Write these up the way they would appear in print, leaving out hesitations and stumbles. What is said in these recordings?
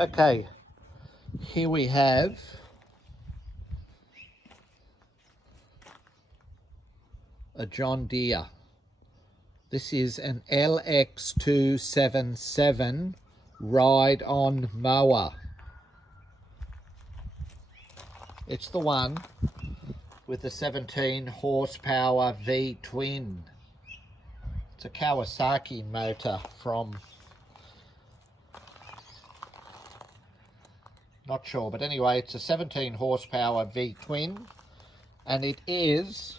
Okay, here we have a John Deere. This is an LX277 ride-on mower. It's the one with the 17 horsepower V-twin. It's a Kawasaki motor from, not sure, but anyway, it's a 17 horsepower V-twin, and it is,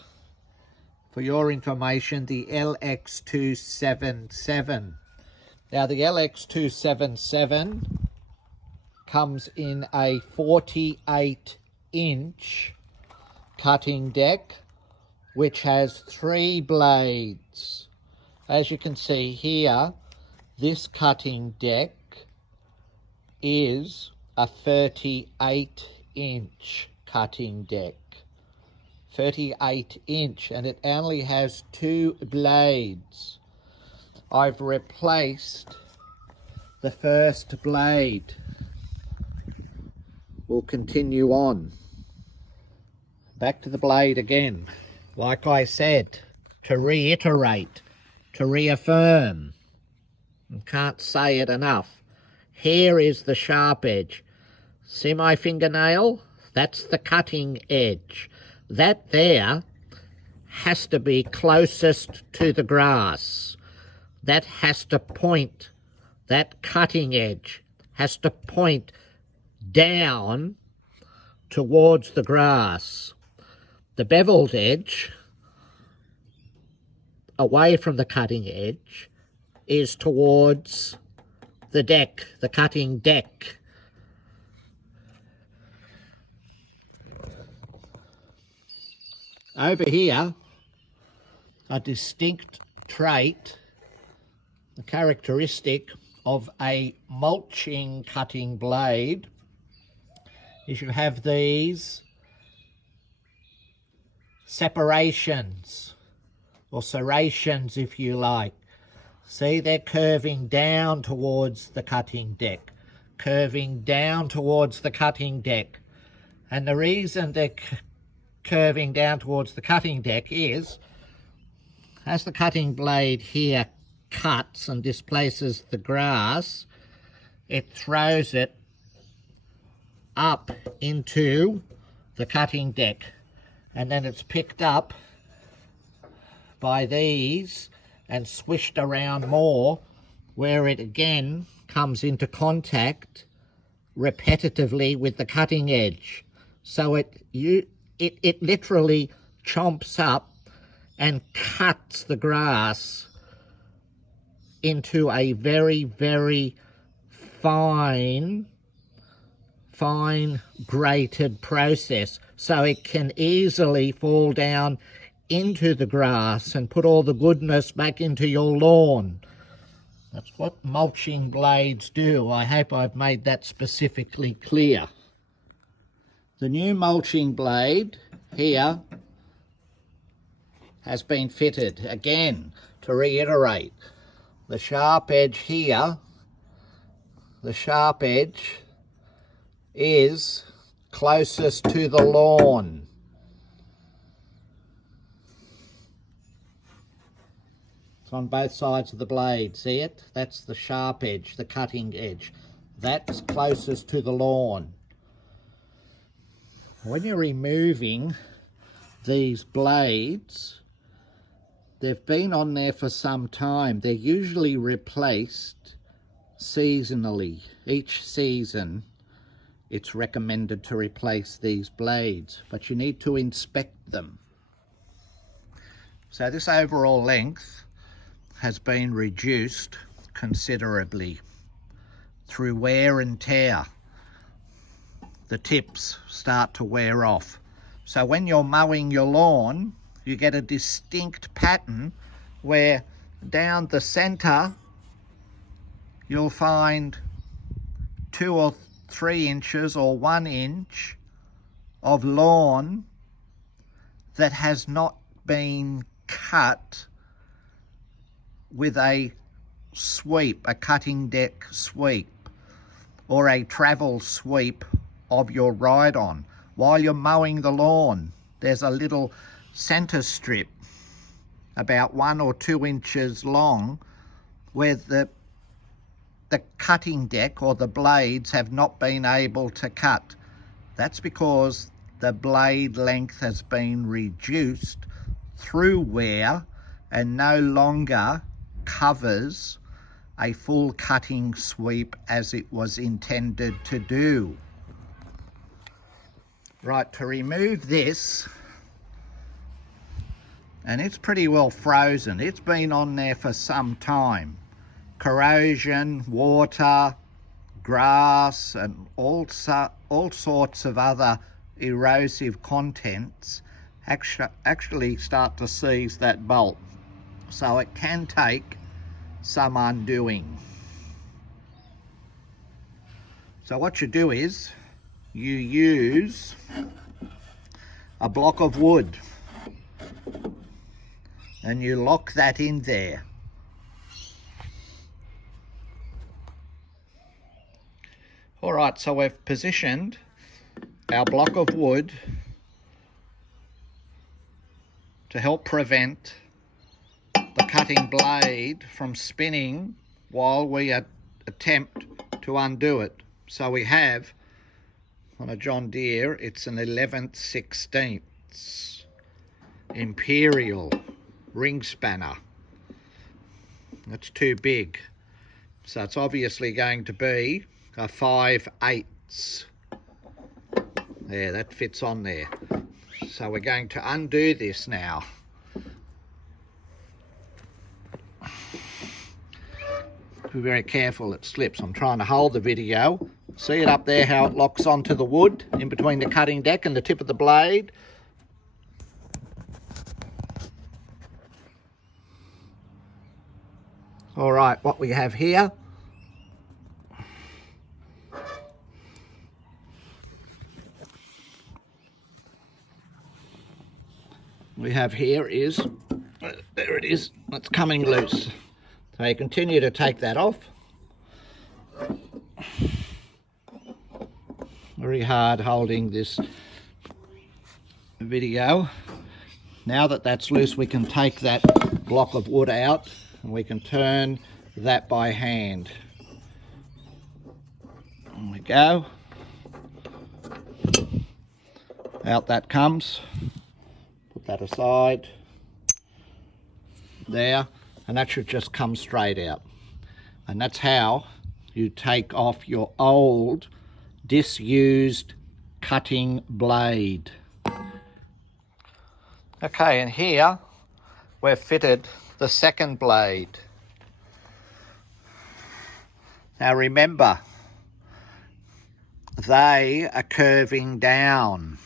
for your information, the LX277. Now the LX277 comes in a 48-inch cutting deck, which has 3 blades. As you can see here, this cutting deck is a 38-inch cutting deck. 38-inch, and it only has 2 blades. I've replaced the first blade. We'll continue on. Back to the blade again. Like I said, to reiterate, to reaffirm, I can't say it enough. Here is the sharp edge. See my fingernail? That's the cutting edge. That there has to be closest to the grass. That has to point, that cutting edge has to point down towards the grass. The beveled edge, away from the cutting edge, is towards the deck, the cutting deck. Over here, a distinct trait, a characteristic of a mulching cutting blade, is you have these separations, or serrations if you like. See, they're curving down towards the cutting deck, curving down towards the cutting deck. And the reason they're curving down towards the cutting deck is, as the cutting blade here cuts and displaces the grass, it throws it up into the cutting deck, and then it's picked up by these and swished around more, where it again comes into contact repetitively with the cutting edge. So it literally chomps up and cuts the grass into a very, very fine grated process, so it can easily fall down into the grass and put all the goodness back into your lawn. That's what mulching blades do. I hope I've made that specifically clear. The new mulching blade here has been fitted. Again, to reiterate, the sharp edge here, the sharp edge is closest to the lawn. It's on both sides of the blade, see it? That's the sharp edge, the cutting edge. That's closest to the lawn. When you're removing these blades, they've been on there for some time. They're usually replaced seasonally. Each season, it's recommended to replace these blades, but you need to inspect them. So this overall length has been reduced considerably through wear and tear. The tips start to wear off. So when you're mowing your lawn, you get a distinct pattern where down the center you'll find 2 or 3 inches or 1 inch of lawn that has not been cut with a sweep, a cutting deck sweep. or a travel sweep of your ride-on. While you're mowing the lawn, there's a little centre strip about 1 or 2 inches long where the cutting deck or the blades have not been able to cut. That's because the blade length has been reduced through wear and no longer covers a full cutting sweep as it was intended to do. Right, to remove this, and it's pretty well frozen. It's been on there for some time. Corrosion, water, grass, and all sorts of other erosive contents actually start to seize that bolt. So it can take some undoing. So what you do is you use a block of wood and you lock that in there. All right, so we've positioned our block of wood to help prevent the cutting blade from spinning while we attempt to undo it. So we have, on a John Deere, it's an 11/16 Imperial ring spanner. That's too big. So it's obviously going to be a 5/8. There, that fits on there. So we're going to undo this now. Be very careful, it slips. I'm trying to hold the video. See it up there, how it locks onto the wood in between the cutting deck and the tip of the blade. All right, what we have here is, there it is, it's coming loose. So you continue to take that off. Very hard holding this video. Now that that's loose, we can take that block of wood out and we can turn that by hand. There we go. Out that comes. Put that aside. There. And that should just come straight out. And that's how you take off your old, disused cutting blade. Okay, and here we've fitted the second blade. Now remember, they are curving down.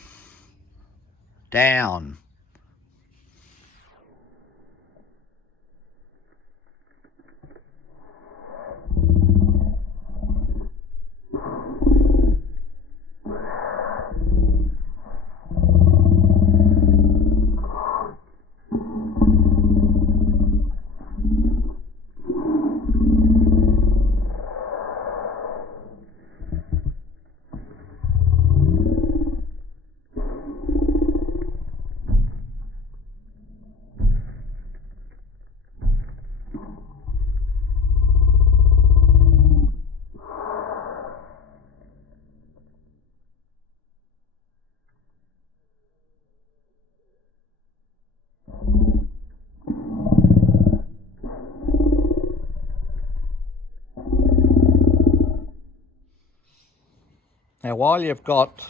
Now while you've got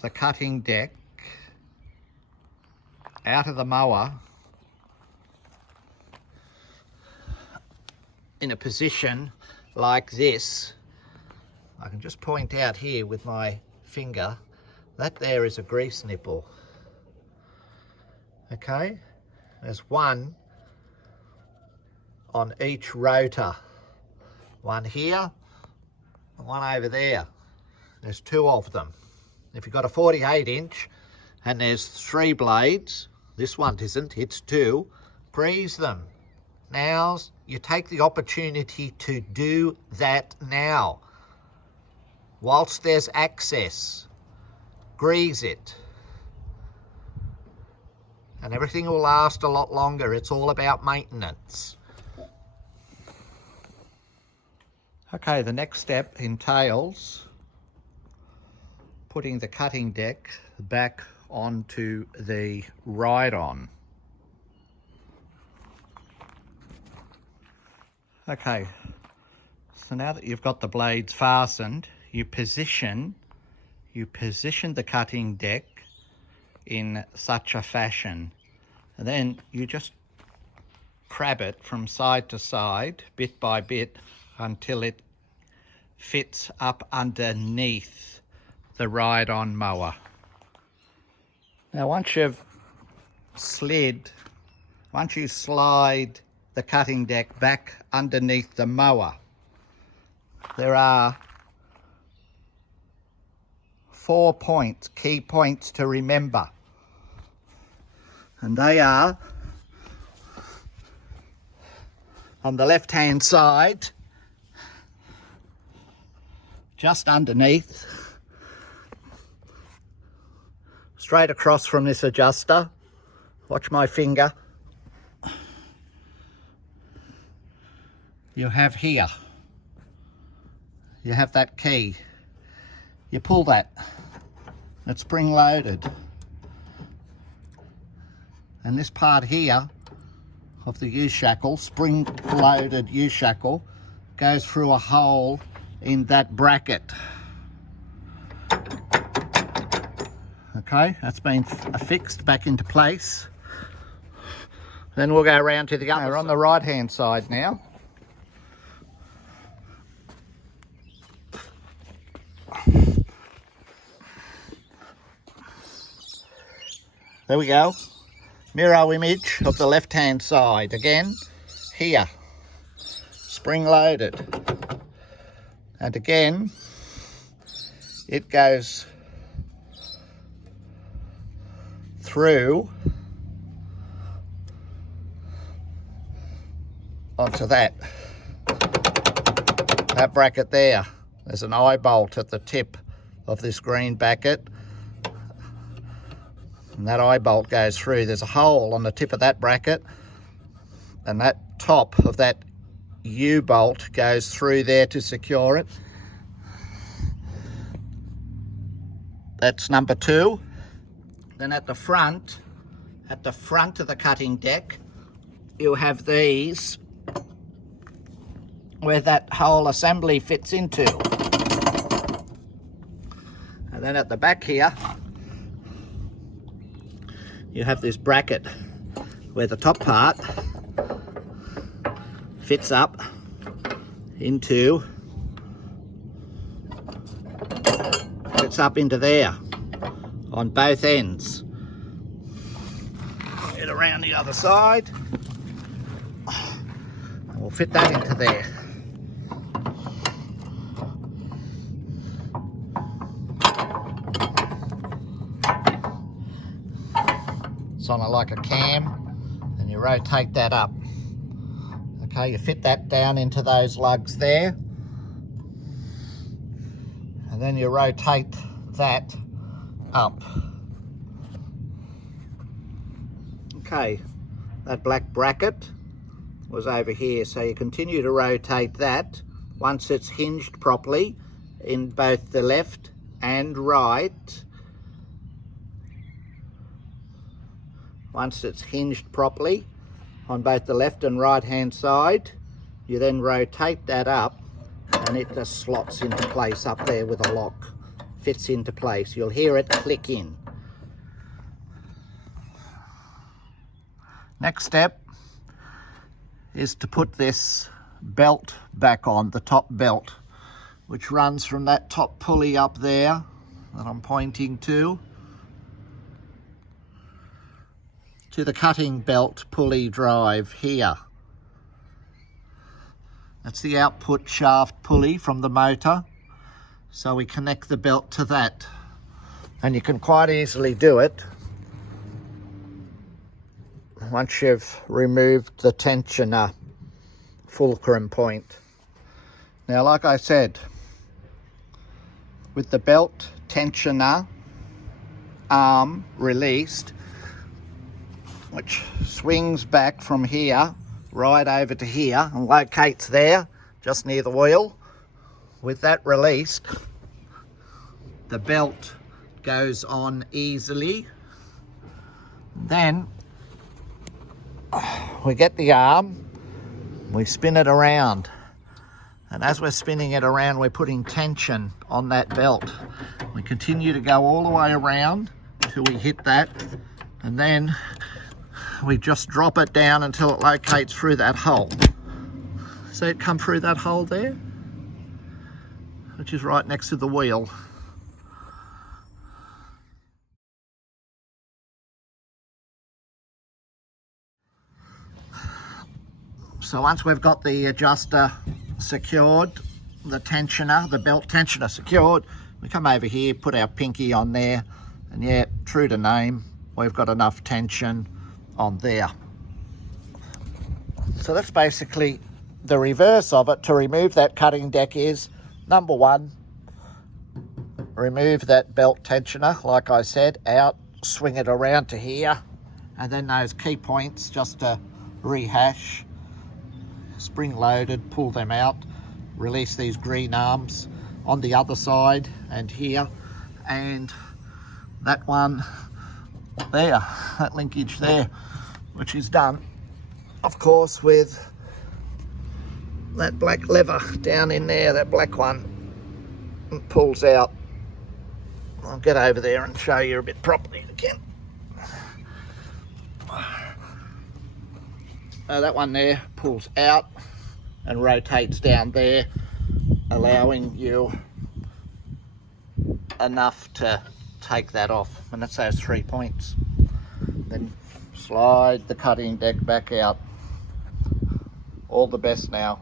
the cutting deck out of the mower in a position like this, I can just point out here with my finger, that there is a grease nipple. Okay, there's one on each rotor. One here and one over there. There's 2 of them. If you've got a 48-inch and there's 3 blades, this one isn't, it's 2, grease them. Now you take the opportunity to do that now. whilst there's access. Grease it. And everything will last a lot longer. It's all about maintenance. Okay, the next step entails putting the cutting deck back onto the ride-on. Okay, so now that you've got the blades fastened, you position the cutting deck in such a fashion, and then you just crab it from side to side, bit by bit, until it fits up underneath the ride-on mower. Now once you slide the cutting deck back underneath the mower, there are 4 points, key points to remember. And they are, on the left-hand side, just underneath, straight across from this adjuster. Watch my finger. You have here, you have that key. You pull that, it's spring loaded. And this part here of the U-shackle, spring loaded U-shackle, goes through a hole in that bracket. Okay, that's been affixed back into place. Then we'll go around to the other. We're on the right hand side now. There we go. Mirror image of the left hand side. Again, here, spring loaded. And again, it goes through onto that bracket there. There's an eye bolt at the tip of this green bracket, and that eye bolt goes through. There's a hole on the tip of that bracket, and that top of that U-bolt goes through there to secure it. That's number 2. Then at the front of the cutting deck, you have these where that whole assembly fits into. And then at the back here, you have this bracket where the top part fits up into there on both ends. Get around the other side, and we'll fit that into there. It's on like a cam, and you rotate that up. Okay, you fit that down into those lugs there, and then you rotate that up. Okay, that black bracket was over here, so you continue to rotate that once it's hinged properly in both the left and right. Once it's hinged properly on both the left and right hand side, you then rotate that up, and it just slots into place up there with a lock. Fits into place. You'll hear it click in. Next step is to put this belt back on, the top belt, which runs from that top pulley up there that I'm pointing to the cutting belt pulley drive here. That's the output shaft pulley from the motor. So we connect the belt to that. And you can quite easily do it once you've removed the tensioner fulcrum point. Now, like I said, with the belt tensioner arm released, which swings back from here right over to here and locates there just near the wheel. With that released, the belt goes on easily. Then we get the arm, we spin it around, and as we're spinning it around, we're putting tension on that belt. We continue to go all the way around until we hit that, and then we just drop it down until it locates through that hole. See it come through that hole there, which is right next to the wheel. So once we've got the adjuster secured, the tensioner, the belt tensioner secured, we come over here, put our pinky on there, and yeah, true to name, we've got enough tension on there. So that's basically the reverse of it. To remove that cutting deck is, number one, remove that belt tensioner, like I said, out, swing it around to here, and then those key points, just to rehash, spring loaded, pull them out, release these green arms on the other side and here, and that one there, that linkage there, which is done, of course, with that black lever down in there, that black one, and pulls out. I'll get over there and show you a bit properly again. That one there pulls out and rotates down there, allowing you enough to take that off, and that's those 3 points. Then slide the cutting deck back out. All the best now.